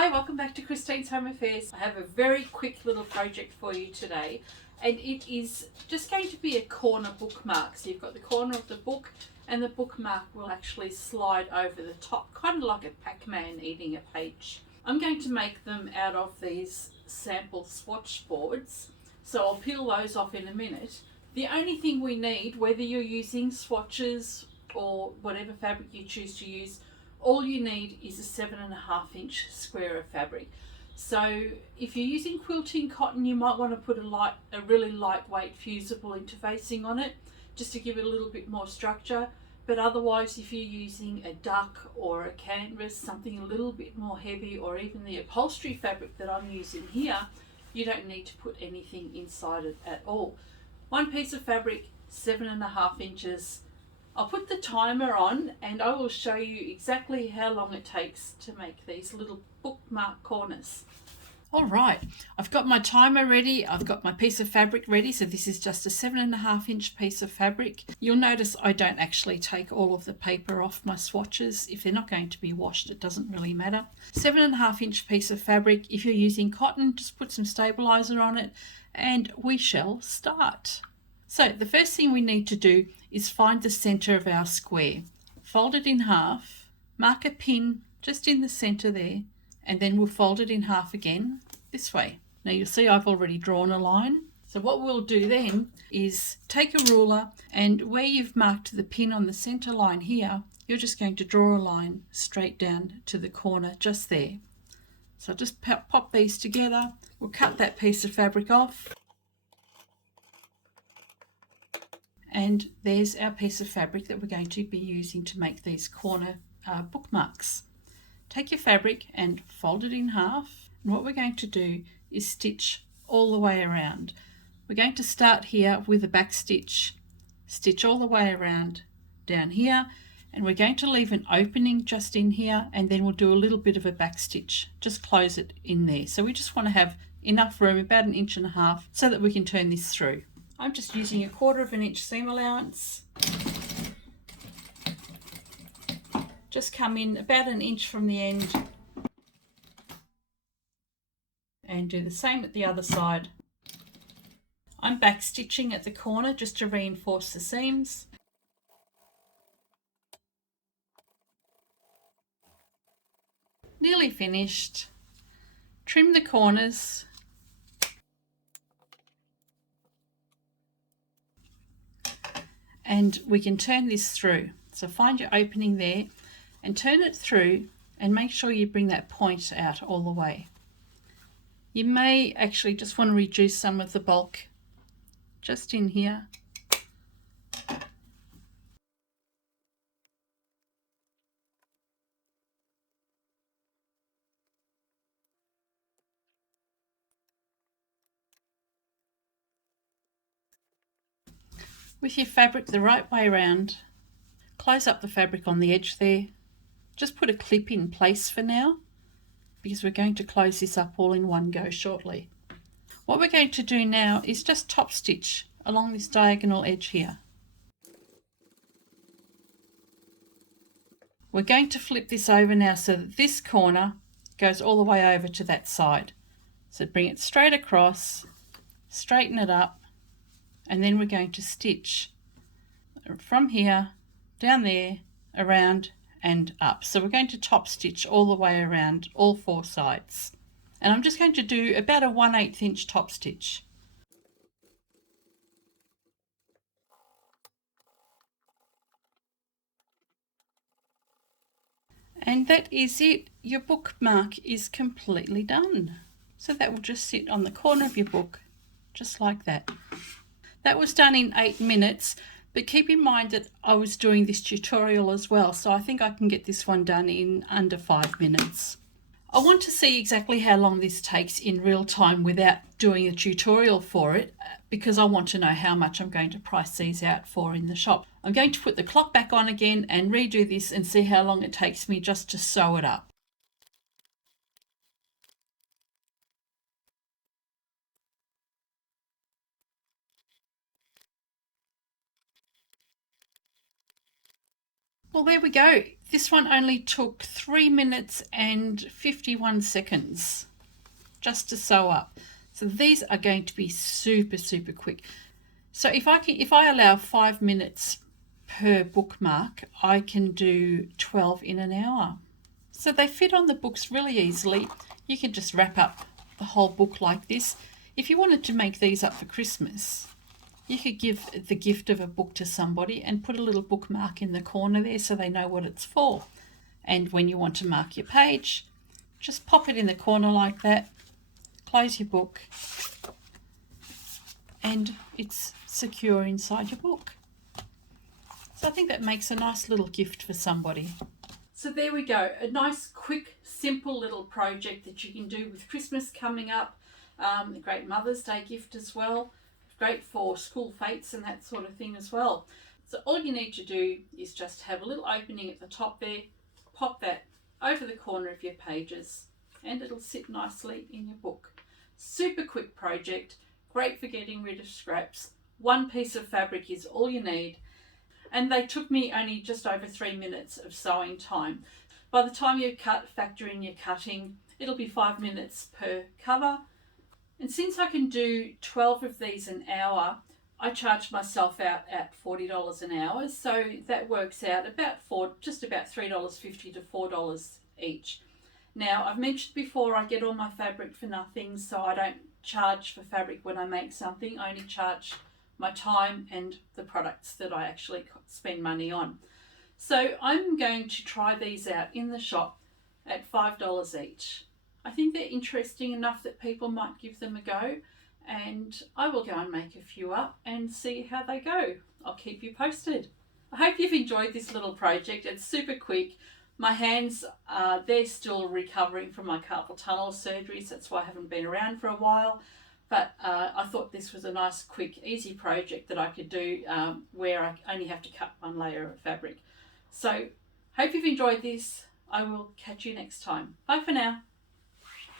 Hi, welcome back to Christine's Home Affairs. I have a very quick little project for you today, and it is just going to be a corner bookmark. So you've got the corner of the book and the bookmark will actually slide over the top, kind of like a Pac-Man eating a page. I'm going to make them out of these sample swatch boards, so I'll peel those off in a minute. The only thing we need, whether you're using swatches or whatever fabric you choose to use, all you need is a 7.5-inch square of fabric. So if you're using quilting cotton, you might want to put a really lightweight fusible interfacing on it, just to give it a little bit more structure. But otherwise, if you're using a duck or a canvas, something a little bit more heavy, or even the upholstery fabric that I'm using here, you don't need to put anything inside it at all. One piece of fabric, 7.5 inches. I'll put the timer on and I will show you exactly how long it takes to make these little bookmark corners. All right, I've got my timer ready, I've got my piece of fabric ready, so this is just a 7.5-inch piece of fabric. You'll notice I don't actually take all of the paper off my swatches. If they're not going to be washed, it doesn't really matter. 7.5-inch piece of fabric. If you're using cotton, just put some stabilizer on it and we shall start. So the first thing we need to do is find the center of our square. Fold it in half, mark a pin just in the center there, and then we'll fold it in half again this way. Now you'll see I've already drawn a line. So what we'll do then is take a ruler, and where you've marked the pin on the center line here, you're just going to draw a line straight down to the corner just there. So just pop these together. We'll cut that piece of fabric off. And there's our piece of fabric that we're going to be using to make these corner bookmarks. Take your fabric and fold it in half, and what we're going to do is stitch all the way around. We're going to start here with a back stitch, stitch all the way around down here, and we're going to leave an opening just in here, and then we'll do a little bit of a back stitch, just close it in there. So we just want to have enough room, about 1.5 inches, so that we can turn this through. I'm just using 1/4 inch seam allowance. Just come in about 1 inch from the end and do the same at the other side. I'm back stitching at the corner just to reinforce the seams. Nearly finished. Trim the corners. And we can turn this through. So find your opening there and turn it through, and make sure you bring that point out all the way. You may actually just want to reduce some of the bulk just in here. With your fabric the right way around, close up the fabric on the edge there. Just put a clip in place for now, because we're going to close this up all in one go shortly. What we're going to do now is just top stitch along this diagonal edge here. We're going to flip this over now so that this corner goes all the way over to that side. So bring it straight across, straighten it up, and then we're going to stitch from here, down there, around and up. So we're going to top stitch all the way around all 4 sides. And I'm just going to do about a 1/8 inch top stitch. And that is it. Your bookmark is completely done. So that will just sit on the corner of your book, just like that. That was done in 8 minutes, but keep in mind that I was doing this tutorial as well, so I think I can get this one done in under 5 minutes. I want to see exactly how long this takes in real time without doing a tutorial for it, because I want to know how much I'm going to price these out for in the shop. I'm going to put the clock back on again and redo this and see how long it takes me just to sew it up. Well, there we go. This one only took 3 minutes and 51 seconds just to sew up. So these are going to be super, super quick. So if I allow 5 minutes per bookmark, I can do 12 in an hour. So they fit on the books really easily. You can just wrap up the whole book like this. If you wanted to make these up for Christmas, you could give the gift of a book to somebody and put a little bookmark in the corner there so they know what it's for. And when you want to mark your page, just pop it in the corner like that, close your book, and it's secure inside your book. So I think that makes a nice little gift for somebody. So there we go, a nice, quick, simple little project that you can do with Christmas coming up. A great Mother's Day gift as well. Great for school fetes and that sort of thing as well. So all you need to do is just have a little opening at the top there, pop that over the corner of your pages, and it'll sit nicely in your book. Super quick project, great for getting rid of scraps. One piece of fabric is all you need, and they took me only just over 3 minutes of sewing time. By the time you factor in your cutting, it'll be 5 minutes per cover. And since I can do 12 of these an hour, I charge myself out at $40 an hour. So that works out just about $3.50 to $4 each. Now, I've mentioned before, I get all my fabric for nothing, so I don't charge for fabric when I make something. I only charge my time and the products that I actually spend money on. So I'm going to try these out in the shop at $5 each. I think they're interesting enough that people might give them a go, and I will go and make a few up and see how they go. I'll keep you posted. I hope you've enjoyed this little project. It's super quick. My hands, they're still recovering from my carpal tunnel surgeries. That's why I haven't been around for a while. But I thought this was a nice, quick, easy project that I could do where I only have to cut one layer of fabric. So, hope you've enjoyed this. I will catch you next time. Bye for now.